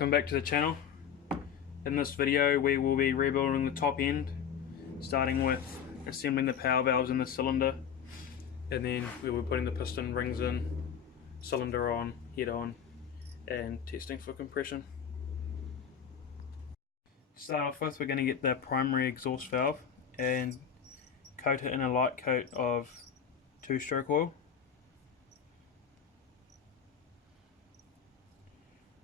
Welcome back to the channel. In this video we will be rebuilding the top end, starting with assembling the power valves in the cylinder, and then we will be putting the piston rings in, cylinder on, head on, and testing for compression. To start off with, we're going to get the primary exhaust valve and coat it in a light coat of 2-stroke oil.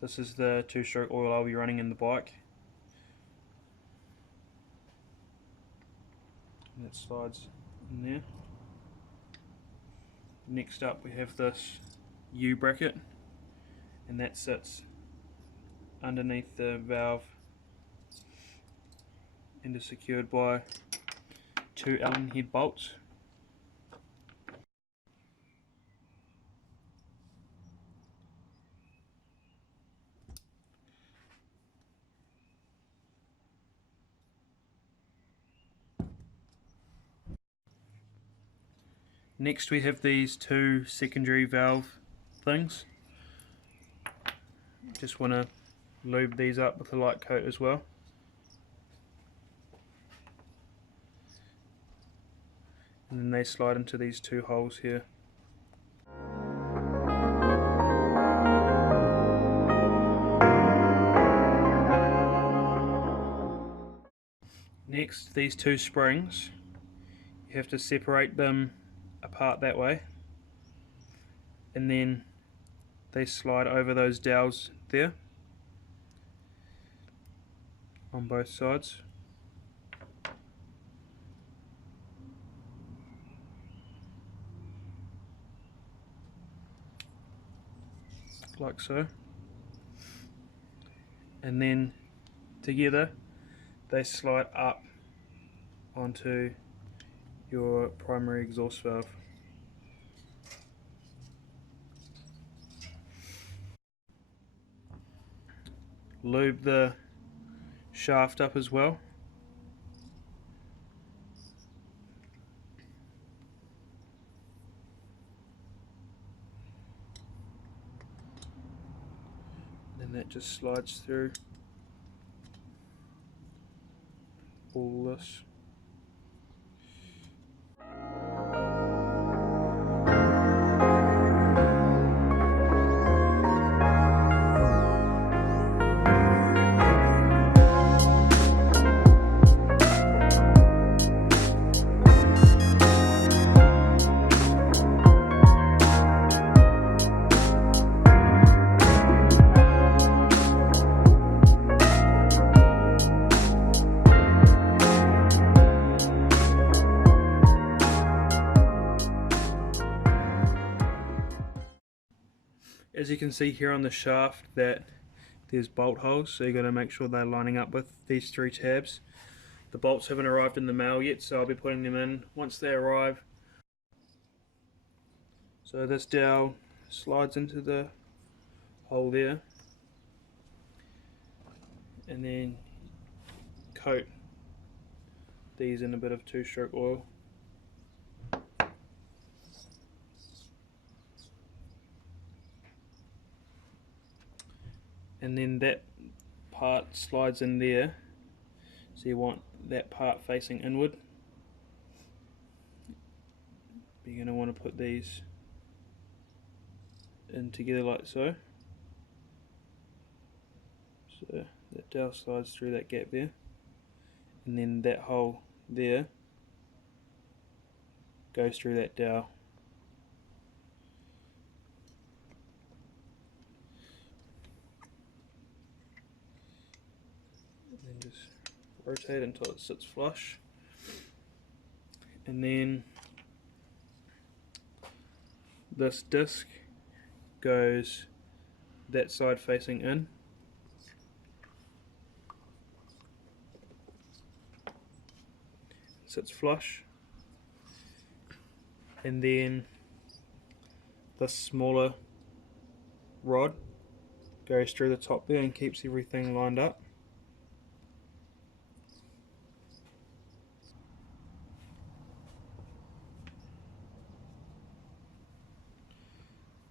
This is the 2-stroke oil I'll be running in the bike. And it slides in there. Next up we have this U bracket, and that sits underneath the valve and is secured by 2 Allen head bolts. Next we have these 2 secondary valve things. Just want to lube these up with a light coat as well. And then they slide into these 2 holes here. Next, these 2 springs, you have to separate them apart that way, and then they slide over those dowels there on both sides. Like so. And then together they slide up onto your primary exhaust valve. Lube the shaft up as well. And that just slides through all this. As you can see here on the shaft, that there's bolt holes, so you've got to make sure they're lining up with these 3 tabs. The bolts haven't arrived in the mail yet, so I'll be putting them in once they arrive. So this dowel slides into the hole there, and then coat these in a bit of 2-stroke oil. And then that part slides in there, so you want that part facing inward. You're going to want to put these in together like so. So that dowel slides through that gap there, and then that hole there goes through that dowel. And just rotate until it sits flush, and then this disc goes that side facing in, sits flush, and then this smaller rod goes through the top there and keeps everything lined up.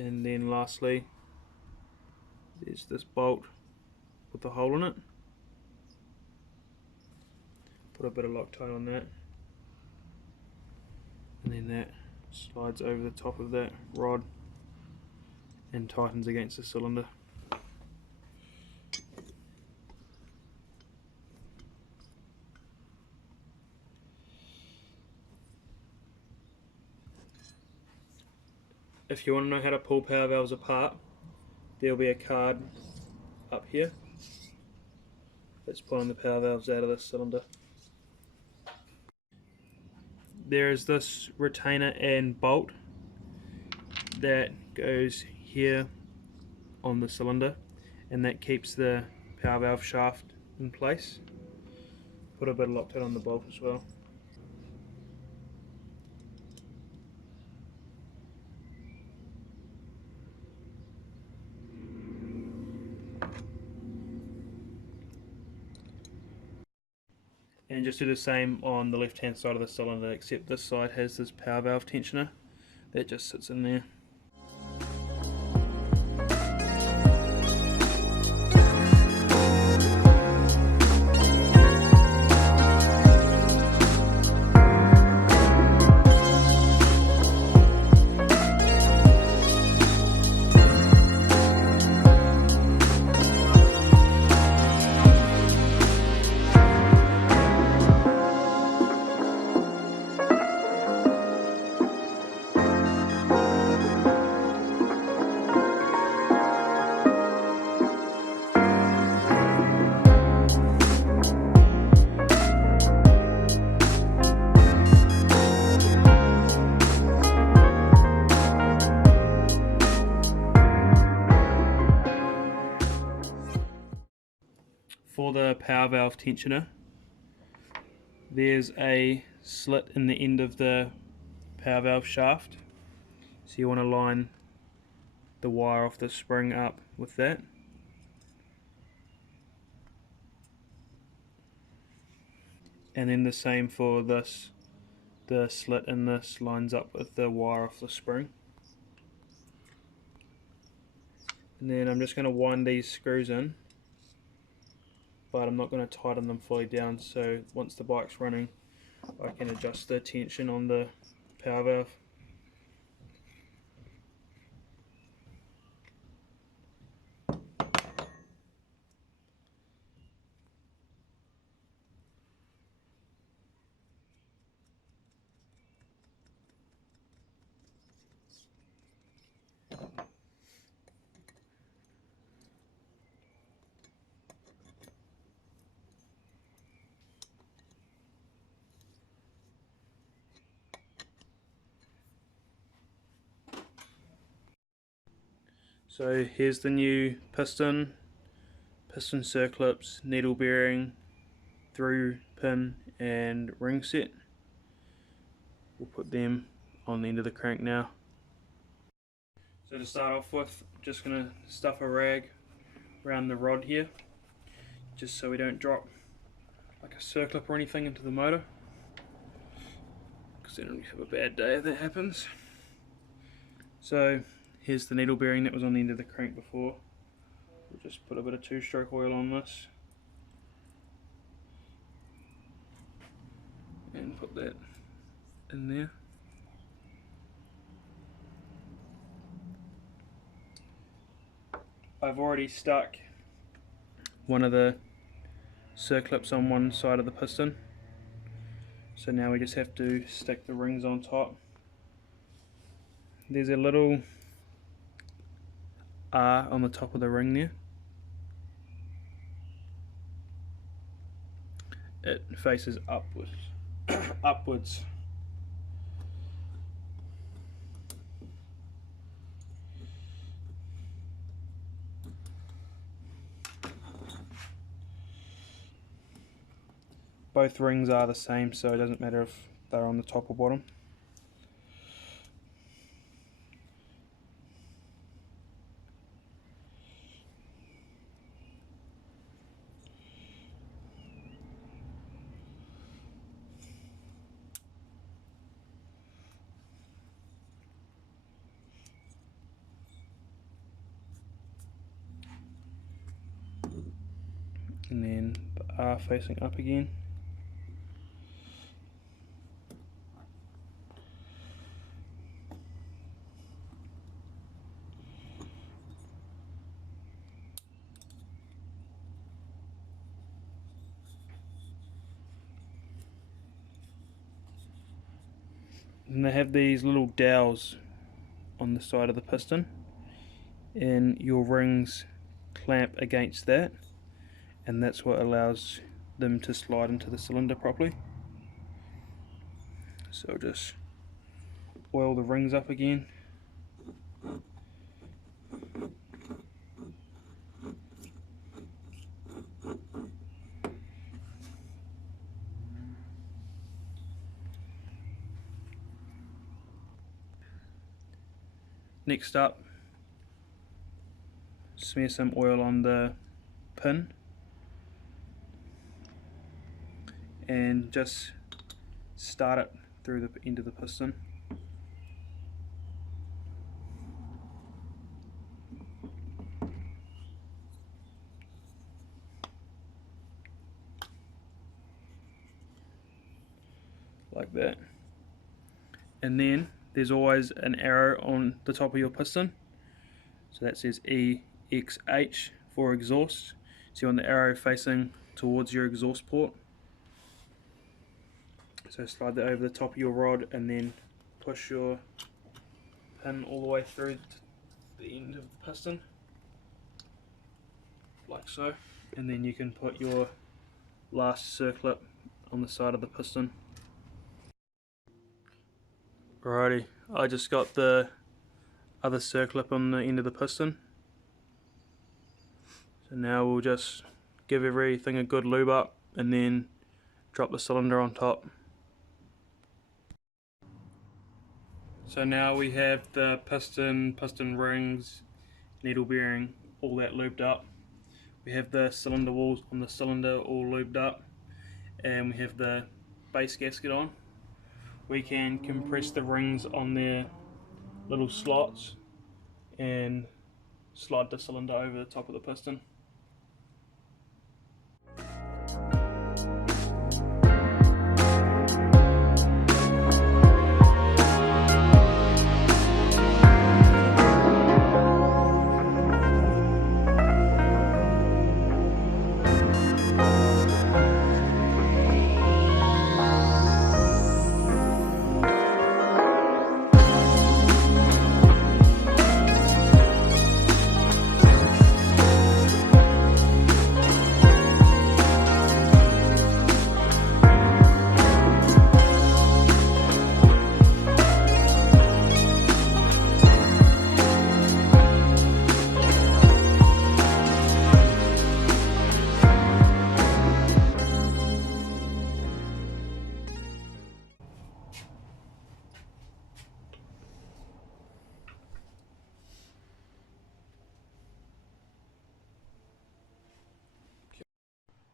And then lastly, there's this bolt with the hole in it. Put a bit of Loctite on that, and then that slides over the top of that rod and tightens against the cylinder. If you want to know how to pull power valves apart, there'll be a card up here that's pulling the power valves out of this cylinder. There is this retainer and bolt that goes here on the cylinder, and that keeps the power valve shaft in place. Put a bit of Loctite on the bolt as well. And just do the same on the left hand side of the cylinder, except this side has this power valve tensioner that just sits in there. For the power valve tensioner, there's a slit in the end of the power valve shaft, so you want to line the wire off the spring up with that. And then the same for this, the slit in this lines up with the wire off the spring. And then I'm just going to wind these screws in, but I'm not going to tighten them fully down, so once the bike's running I can adjust the tension on the power valve. So here's the new piston circlips, needle bearing, through pin and ring set. We'll put them on the end of the crank now. So to start off with, just going to stuff a rag around the rod here, just so we don't drop like a circlip or anything into the motor, because then we have a bad day if that happens. So here's the needle bearing that was on the end of the crank before. We'll just put a bit of 2-stroke oil on this and put that in there. I've already stuck one of the circlips on one side of the piston, so now we just have to stick the rings on top. There's a little R on the top of the ring there. It faces upwards. upwards. Both rings are the same, so it doesn't matter if they're on the top or bottom. and then the R facing up again. And they have these little dowels on the side of the piston, and your rings clamp against that, and that's what allows them to slide into the cylinder properly. So I'll just oil the rings up again. Next up, smear some oil on the pin and just start it through the end of the piston. Like that. And then there's always an arrow on the top of your piston, so that says EXH for exhaust, so you want the arrow facing towards your exhaust port. So slide that over the top of your rod and then push your pin all the way through to the end of the piston, like so, and then you can put your last circlip on the side of the piston. Alrighty, I just got the other circlip on the end of the piston. So now we'll just give everything a good lube up and then drop the cylinder on top. So now we have the piston rings, needle bearing, all that lubed up. We have the cylinder walls on the cylinder all lubed up, and we have the base gasket on. We can compress the rings on their little slots and slide the cylinder over the top of the piston.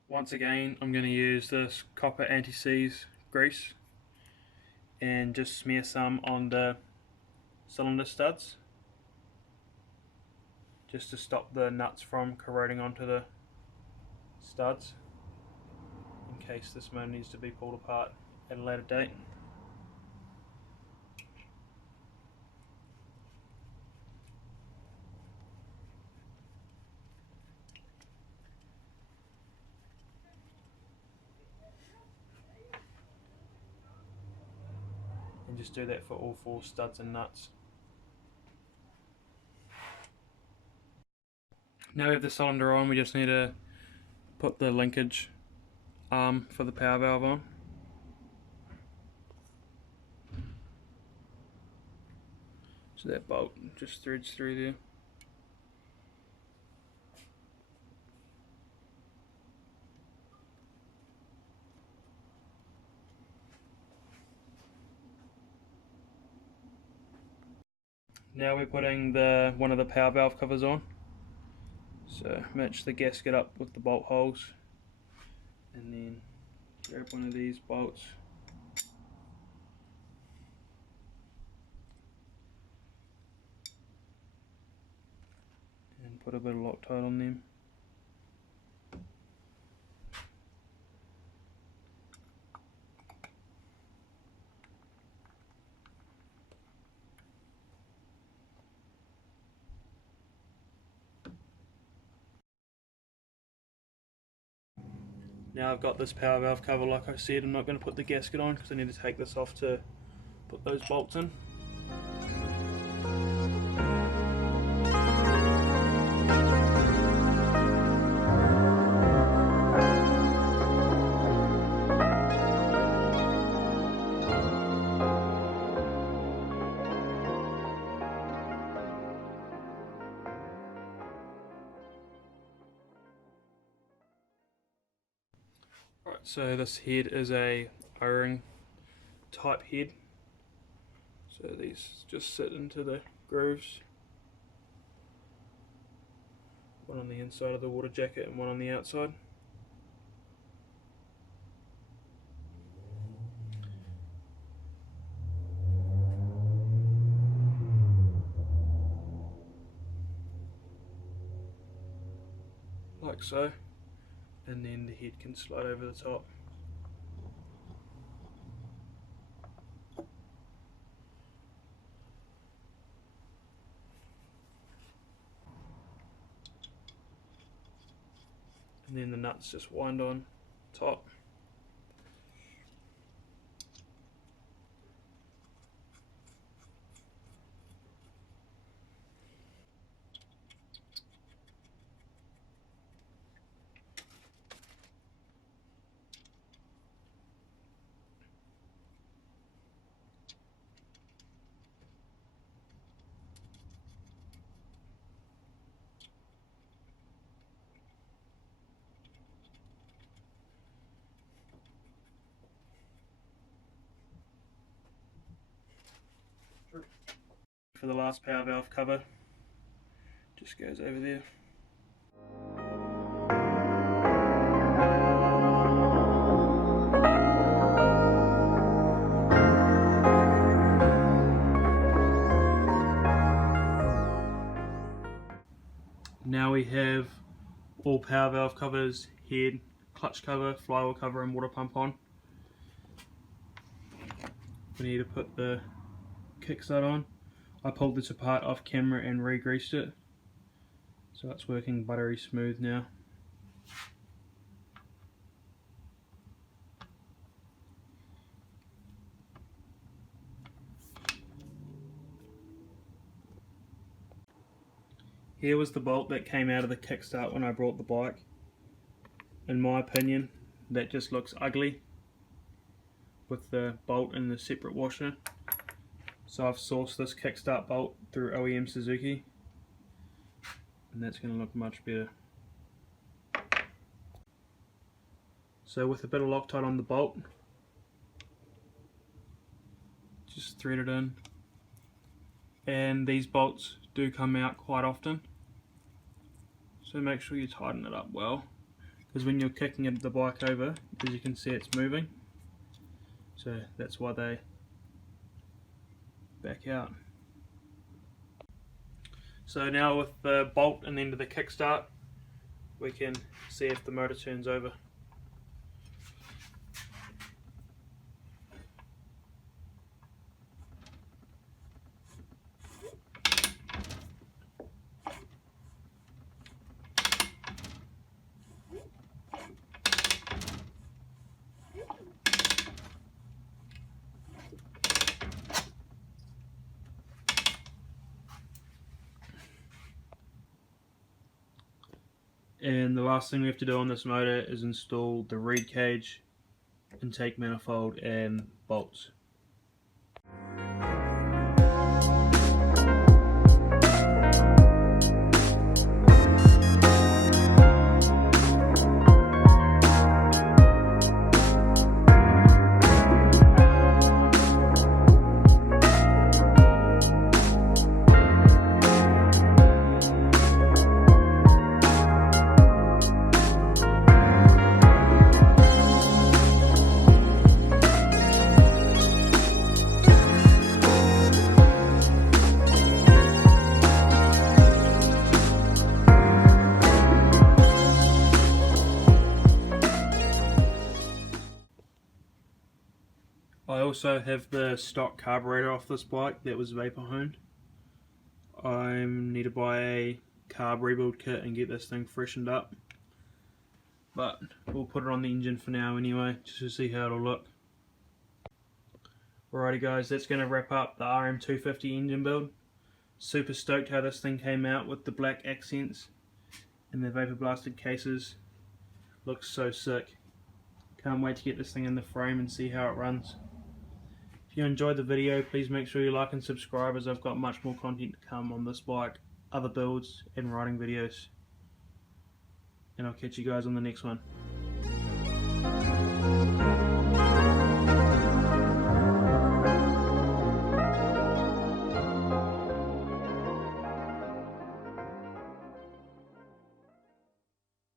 Once again, I'm going to use this copper anti-seize grease and just smear some on the cylinder studs, just to stop the nuts from corroding onto the studs, in case this motor needs to be pulled apart at a later date. And just do that for all 4 studs and nuts. Now we have the cylinder on, we just need to put the linkage arm for the power valve on. So that bolt just threads through there. Now we're putting one of the power valve covers on. So match the gasket up with the bolt holes, and then grab one of these bolts and put a bit of Loctite on them. Now I've got this power valve cover, like I said, I'm not going to put the gasket on because I need to take this off to put those bolts in. Right, so this head is a O-ring type head. So these just sit into the grooves. One on the inside of the water jacket and one on the outside. Like so. And then the head can slide over the top. And then the nuts just wind on top. For the last power valve cover, just goes over there. Now we have all power valve covers, head, clutch cover, flywheel cover and water pump on. We need to put the kickstart on. I pulled this apart off camera and re-greased it, so it's working buttery smooth now. Here was the bolt that came out of the kickstart when I brought the bike. In my opinion, that just looks ugly with the bolt and the separate washer. So I've sourced this kickstart bolt through OEM Suzuki, and that's going to look much better. So with a bit of Loctite on the bolt, just thread it in. And these bolts do come out quite often, so make sure you tighten it up well, because when you're kicking the bike over, as you can see, it's moving, so that's why they back out. So now with the bolt and then to the kickstart, we can see if the motor turns over. And the last thing we have to do on this motor is install the reed cage, intake manifold and bolts. I also have the stock carburettor off this bike that was vapor honed. I need to buy a carb rebuild kit and get this thing freshened up. but we'll put it on the engine for now anyway, just to see how it'll look. Alrighty guys, that's going to wrap up the RM250 engine build. Super stoked how this thing came out with the black accents and the vapor blasted cases. Looks so sick. Can't wait to get this thing in the frame and see how it runs. If you enjoyed the video, please make sure you like and subscribe, as I've got much more content to come on this bike, other builds and riding videos. And I'll catch you guys on the next one.